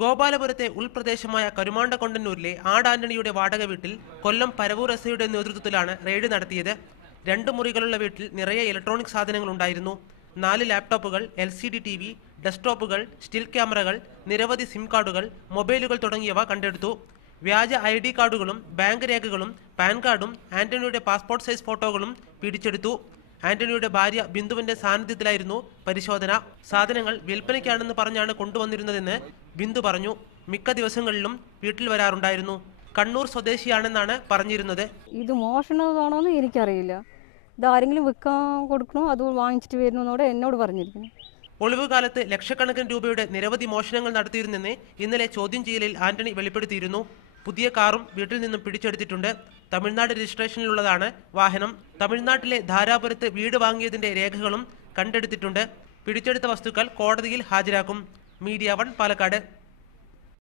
ഗോപാലപുരത്തെ ഉൾപ്രദേശമായ കരുമാണ്ടകൊണ്ടന്നൂരിലെ ആട് ആന്റണിയുടെ വാടക വീട്ടിൽ കൊല്ലം പരവൂർ എസ്ഐയുടെ നേതൃത്വത്തിലാണ് റെയ്ഡ് നടത്തിയത്. 2 മുറികളുള്ള വീട്ടിൽ നിറയെ ഇലക്ട്രോണിക് സാധനങ്ങൾ ഉണ്ടായിരുന്നു. 4 ലാപ്ടോപ്പുകൾ, LCD TV, ഡെസ്ക്ടോപ്പുകൾ, സ്റ്റിൽ ക്യാമറകൾ, നിരവധി സിം കാർഡുകൾ, മൊബൈലുകൾ തുടങ്ങിയവ കണ്ടെടുത്തു. വ്യാജ ID കാർഡുകളും ബാങ്ക് രേഖകളും പാൻ കാർഡും ആന്റണിയുടെ പാസ്പോർട്ട് സൈസ് ഫോട്ടോകളും പിടിച്ചെടുത്തു. ആന്റണിയുടെ ഭാര്യ ബിന്ദുവിന്റെ സാന്നിധ്യത്തിലായിരുന്നു പരിശോധന. സാധനങ്ങൾ വിൽപ്പനയ്ക്കാണെന്ന് പറഞ്ഞാണ് കൊണ്ടുവന്നിരുന്നതെന്ന് ബിന്ദു പറഞ്ഞു. മിക്ക ദിവസങ്ങളിലും വീട്ടിൽ വരാറുണ്ടായിരുന്നു. കണ്ണൂർ സ്വദേശിയാണെന്നാണ് പറഞ്ഞിരുന്നത്. ഇത് മോഷണമാണോന്ന് എനിക്കറിയില്ല. ഇതാരെങ്കിലും വിൽക്കാൻ കൊടുക്കണോ അത് വാങ്ങിച്ചിട്ട് വരുന്നോടെ എന്നോട് പറഞ്ഞിരിക്കുന്നു. ഒളിവുകാലത്ത് ലക്ഷക്കണക്കിന് രൂപയുടെ നിരവധി മോഷണങ്ങൾ നടത്തിയിരുന്നെന്ന് ഇന്നലെ ചോദ്യം ചെയ്യലിൽ ആന്റണി വെളിപ്പെടുത്തിയിരുന്നു. പുതിയ കാറും വീട്ടിൽ നിന്നും പിടിച്ചെടുത്തിട്ടുണ്ട്. തമിഴ്നാട് രജിസ്ട്രേഷനിലുള്ളതാണ് വാഹനം. തമിഴ്നാട്ടിലെ ധാരാപുരത്ത് വീട് വാങ്ങിയതിന്റെ രേഖകളും കണ്ടെടുത്തിട്ടുണ്ട്. പിടിച്ചെടുത്ത വസ്തുക്കൾ കോടതിയിൽ ഹാജരാക്കും. മീഡിയ 1 പാലക്കാട്.